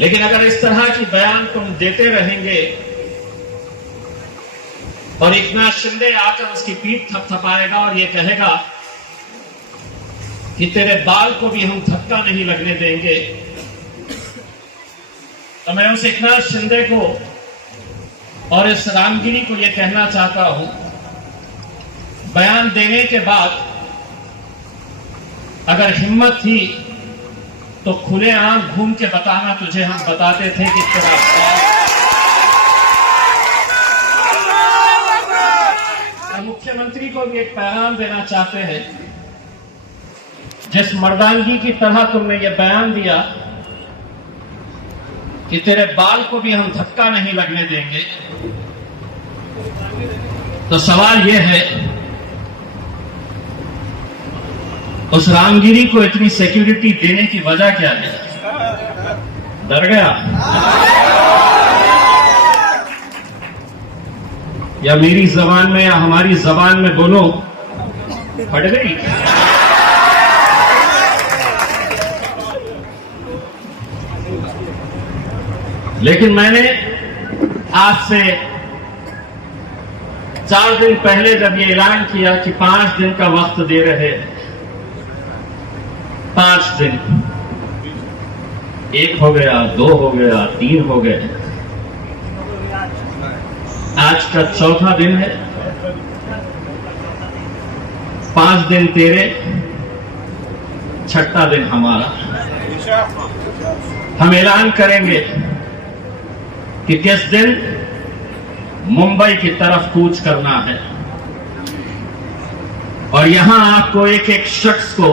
लेकिन अगर इस तरह की बयान तुम देते रहेंगे और एकनाथ शिंदे आकर उसकी पीठ थपथपाएगा और ये कहेगा कि तेरे बाल को भी हम धक्का नहीं लगने देंगे, तो मैं उस एकनाथ शिंदे को और इस रामगिरी को यह कहना चाहता हूं, बयान देने के बाद अगर हिम्मत थी तो खुलेआम घूम के बताना, तुझे हम बताते थे कि तेरा और मुख्यमंत्री को भी एक पैगाम देना चाहते हैं, जिस मर्दानगी की तरह तुमने ये बयान दिया कि तेरे बाल को भी हम धक्का नहीं लगने देंगे, तो सवाल यह है उस रामगिरी को इतनी सिक्योरिटी देने की वजह क्या है? डर गया या मेरी जबान में या हमारी जबान में दोनों फट गई? लेकिन मैंने आज से 4 दिन पहले जब ये ऐलान किया कि 5 दिन का वक्त दे रहे, 5 दिन, 1 हो गया, 2 हो गया, 3 हो गए, आज का 4था दिन है। 5 दिन तेरे, 6ठा दिन हमारा। हम ऐलान करेंगे कि किस दिन मुंबई की तरफ कूच करना है और यहां आपको एक एक शख्स को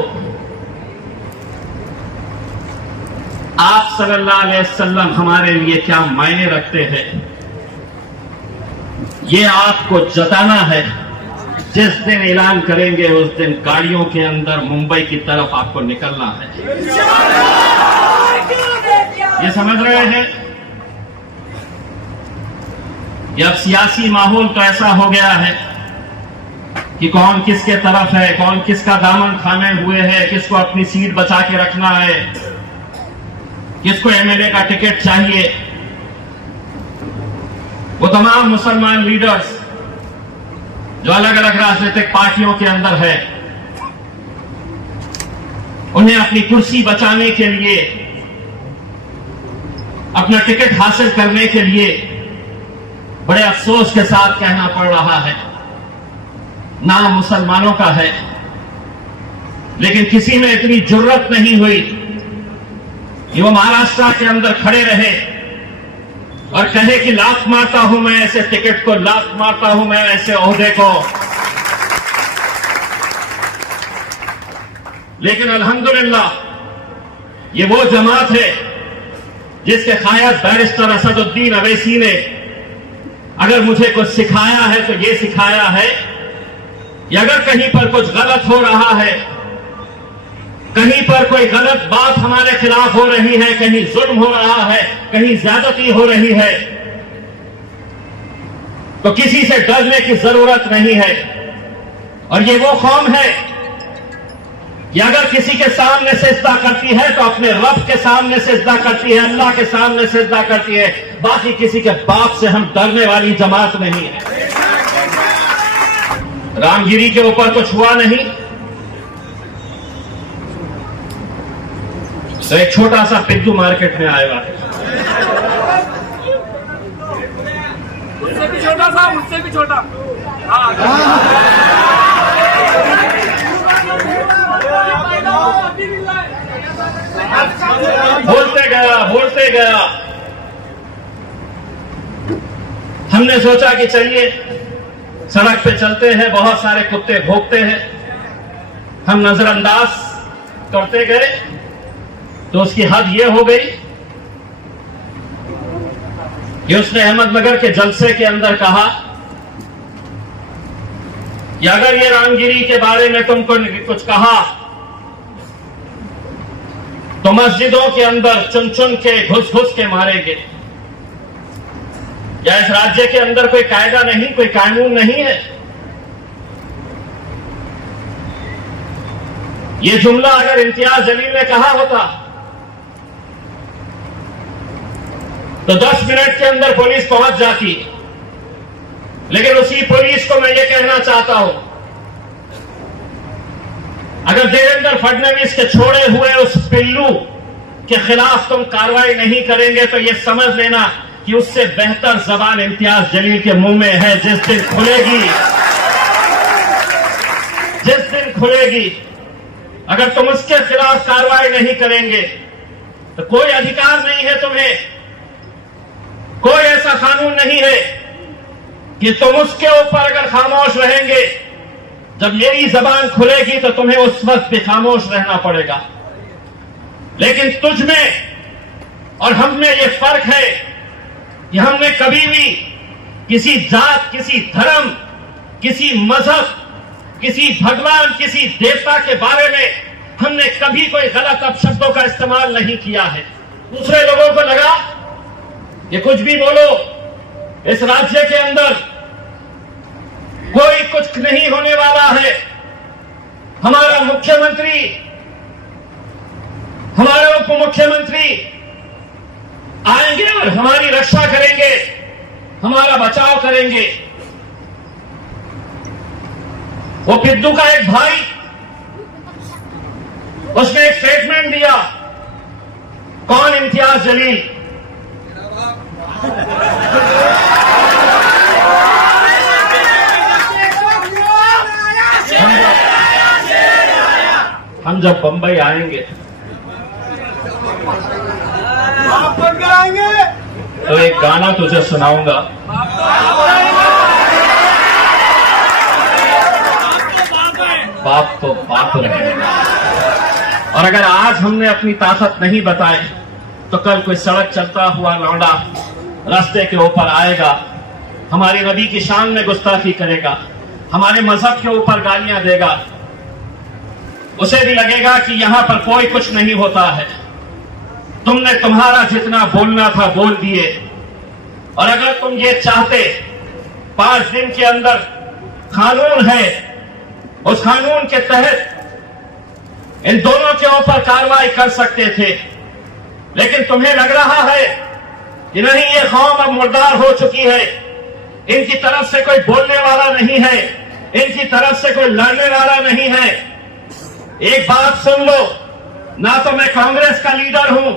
आप सल्लल्लाहु अलैहि वसल्लम हमारे लिए क्या मायने रखते हैं, ये आपको जताना है। जिस दिन ऐलान करेंगे उस दिन गाड़ियों के अंदर मुंबई की तरफ आपको निकलना है। ये समझ रहे हैं? ये अब सियासी माहौल तो ऐसा हो गया है कि कौन किसके तरफ है, कौन किसका दामन थामे हुए है, किसको अपनी सीट बचा के रखना है, किसको एमएलए का टिकट चाहिए। वो तमाम मुसलमान लीडर्स जो अलग अलग राजनीतिक पार्टियों के अंदर है, उन्हें अपनी कुर्सी बचाने के लिए, अपना टिकट हासिल करने के लिए बड़े अफसोस के साथ कहना पड़ रहा है, नाम मुसलमानों का है, लेकिन किसी में इतनी जुर्रत नहीं हुई कि वो महाराष्ट्र के अंदर खड़े रहे और कहे कि लात मारता हूं मैं ऐसे टिकट को, लात मारता हूं मैं ऐसे ओहदे को। लेकिन अल्हम्दुलिल्लाह ये वो जमात है जिसके कायद बैरिस्टर असदुद्दीन अवैसी ने अगर मुझे कुछ सिखाया है तो ये सिखाया है कि अगर कहीं पर कुछ गलत हो रहा है, कहीं पर कोई गलत बात हमारे खिलाफ हो रही है, कहीं जुल्म हो रहा है, कहीं ज्यादती हो रही है, तो किसी से डरने की जरूरत नहीं है। और ये वो कौम है कि अगर किसी के सामने सिजदा करती है तो अपने रब के सामने सिजदा करती है, अल्लाह के सामने सिजदा करती है। बाकी किसी के बाप से हम डरने वाली जमात नहीं है। रामगिरी के ऊपर कुछ हुआ नहीं तो एक छोटा सा पिद्दू मार्केट में आएगा, उससे भी छोटा सा, उससे भी छोटा। बोलते गया। हमने सोचा कि चलिए सड़क पे चलते हैं, बहुत सारे कुत्ते भौंकते हैं, हम नजरअंदाज करते गए तो उसकी हद यह हो गई कि उसने अहमदनगर के जलसे के अंदर कहा कि अगर ये रामगिरी के बारे में तुमको कुछ कहा तो मस्जिदों के अंदर चुन चुन के घुस घुस के मारेंगे। क्या इस राज्य के अंदर कोई कायदा नहीं, कोई कानून नहीं है? ये जुमला अगर इम्तियाज जलील ने कहा होता तो 10 मिनट के अंदर पुलिस पहुंच जाती। लेकिन उसी पुलिस को मैं ये कहना चाहता हूं, अगर देवेंद्र फडणवीस के छोड़े हुए उस पिल्लू के खिलाफ तुम कार्रवाई नहीं करेंगे तो ये समझ लेना कि उससे बेहतर जबान इम्तियाज जलील के मुंह में है। जिस दिन खुलेगी, अगर तुम उसके खिलाफ कार्रवाई नहीं करेंगे तो कोई अधिकार नहीं है तुम्हें, कोई ऐसा कानून नहीं है कि तुम उसके ऊपर अगर खामोश रहेंगे, जब मेरी जबान खुलेगी तो तुम्हें उस वक्त भी खामोश रहना पड़ेगा। लेकिन तुझ में और हम में ये फर्क है कि हमने कभी भी किसी जात, किसी धर्म, किसी मजहब, किसी भगवान, किसी देवता के बारे में हमने कभी कोई गलत अपशब्दों का इस्तेमाल नहीं किया है। दूसरे लोगों को लगा कि कुछ भी बोलो, इस राज्य के अंदर कोई कुछ नहीं होने वाला है। हमारा मुख्यमंत्री, हमारे उप मुख्यमंत्री आएंगे और हमारी रक्षा करेंगे, हमारा बचाव करेंगे। वो पिद्दू का एक भाई, उसने एक स्टेटमेंट दिया, कौन इम्तियाज जलील? हम जब बंबई आएंगे तो एक गाना तुझे सुनाऊंगा। बाप तो बाप रहेगा। और अगर आज हमने अपनी ताकत नहीं बताई तो कल कोई सड़क चलता हुआ लौंडा रास्ते के ऊपर आएगा, हमारी नबी की शान में गुस्ताखी करेगा, हमारे मजहब के ऊपर गालियां देगा। उसे भी लगेगा कि यहां पर कोई कुछ नहीं होता है, तुमने तुम्हारा जितना बोलना था बोल दिए। और अगर तुम ये चाहते, 5 दिन के अंदर कानून है, उस कानून के तहत इन दोनों के ऊपर कार्रवाई कर सकते थे। लेकिन तुम्हें लग रहा है कि नहीं, ये कौम अब मुर्दार हो चुकी है, इनकी तरफ से कोई बोलने वाला नहीं है, इनकी तरफ से कोई लड़ने वाला नहीं है। एक बात सुन लो, ना तो मैं कांग्रेस का लीडर हूं,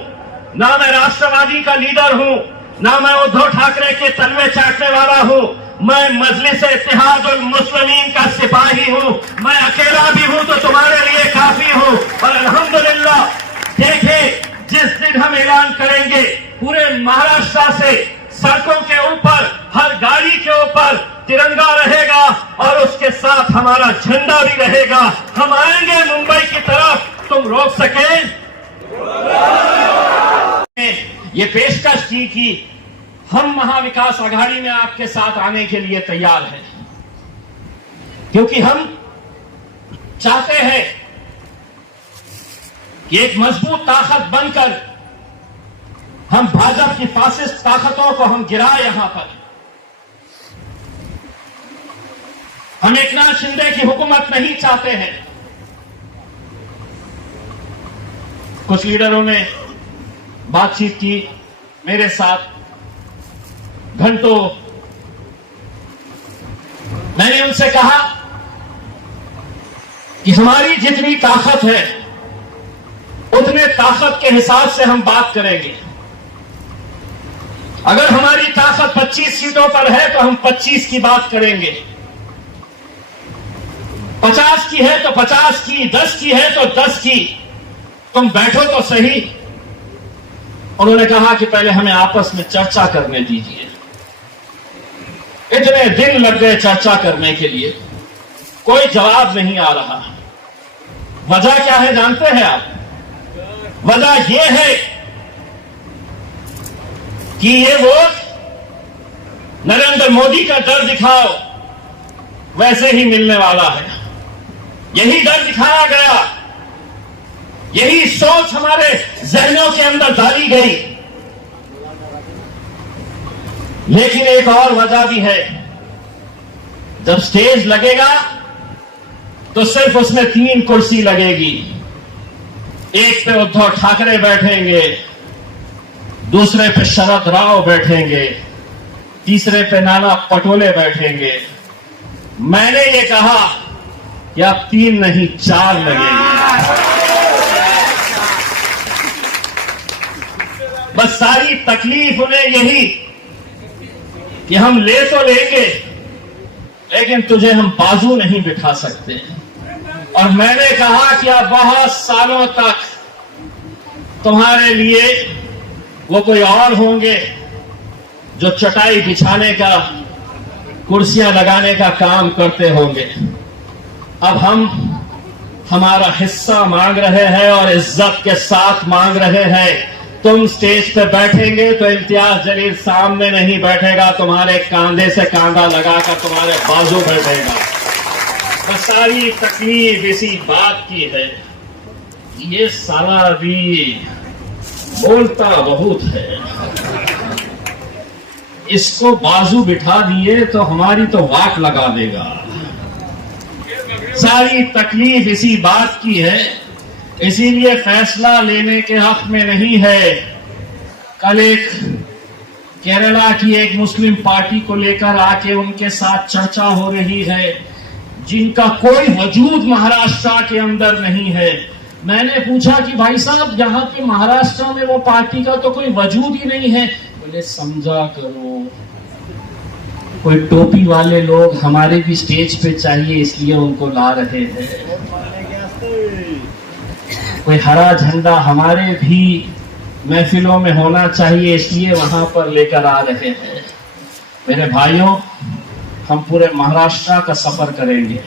ना मैं राष्ट्रवादी का लीडर हूं, ना मैं उद्धव ठाकरे के तलवे चाटने वाला हूं। मैं मजलिस इत्तेहादुल मुस्लिमीन का सिपाही हूं। मैं अकेला भी हूं तो तुम्हारे लिए काफी हूं। और अल्हम्दुलिल्लाह, देखें, जिस दिन हम ऐलान करेंगे, पूरे महाराष्ट्र से सड़कों के ऊपर, हर गाड़ी के ऊपर तिरंगा रहेगा और उसके साथ हमारा झंडा भी रहेगा। हम आएंगे मुंबई की तरफ, तुम रोक सके? ये पेशकश की कि हम महाविकास आघाड़ी में आपके साथ आने के लिए तैयार हैं, क्योंकि हम चाहते हैं कि एक मजबूत ताकत बनकर हम भाजपा की फासिस्ट ताकतों को हम गिराए। यहां पर हम एकनाथ शिंदे की हुकूमत नहीं चाहते हैं। कुछ लीडरों ने बातचीत की मेरे साथ घंटों। मैंने उनसे कहा कि हमारी जितनी ताकत है उतने ताकत के हिसाब से हम बात करेंगे। अगर हमारी ताकत 25 सीटों पर है तो हम 25 की बात करेंगे, 50 की है तो 50 की, 10 की है तो 10 की। तुम बैठो तो सही। उन्होंने कहा कि पहले हमें आपस में चर्चा करने दीजिए। इतने दिन लग गए चर्चा करने के लिए, कोई जवाब नहीं आ रहा। वजह क्या है जानते हैं आप? वजह यह है कि ये वोट नरेंद्र मोदी का डर दिखाओ वैसे ही मिलने वाला है। यही डर दिखाया गया, यही सोच हमारे जहनों के अंदर डाली गई। लेकिन एक और वजह भी है, जब स्टेज लगेगा तो सिर्फ उसमें 3 कुर्सी लगेगी। एक पे उद्धव ठाकरे बैठेंगे, दूसरे पे शरद राव बैठेंगे, तीसरे पे नाना पटोले बैठेंगे। मैंने ये कहा कि अब 3 नहीं 4 लगेंगे। बस सारी तकलीफ उन्हें यही कि हम ले तो लेंगे, लेकिन तुझे हम बाजू नहीं बिठा सकते। और मैंने कहा कि अब बहुत सालों तक तुम्हारे लिए वो कोई और होंगे जो चटाई बिछाने का, कुर्सियां लगाने का काम करते होंगे। अब हम हमारा हिस्सा मांग रहे हैं और इज्जत के साथ मांग रहे हैं। तुम स्टेज पे बैठेंगे तो इम्तियाज जलील सामने नहीं बैठेगा, तुम्हारे कंधे से कंधा लगाकर तुम्हारे बाजू बैठेगा। बस सारी तकलीफ इसी बात की है, ये साला अभी बोलता बहुत है, इसको बाजू बिठा दिए तो हमारी तो वाट लगा देगा। सारी तकलीफ इसी बात की है, इसीलिए फैसला लेने के हक में नहीं है। कल एक केरला की एक मुस्लिम पार्टी को लेकर आके उनके साथ चर्चा हो रही है, जिनका कोई वजूद महाराष्ट्र के अंदर नहीं है। मैंने पूछा कि भाई साहब, यहाँ पे महाराष्ट्र में वो पार्टी का तो कोई वजूद ही नहीं है। बोले समझा करो, कोई टोपी वाले लोग हमारे भी स्टेज पे चाहिए, इसलिए उनको ला रहे हैं। कोई हरा झंडा हमारे भी महफिलों में होना चाहिए, इसलिए वहां पर लेकर आ रहे हैं। मेरे भाइयों, हम पूरे महाराष्ट्र का सफर करेंगे।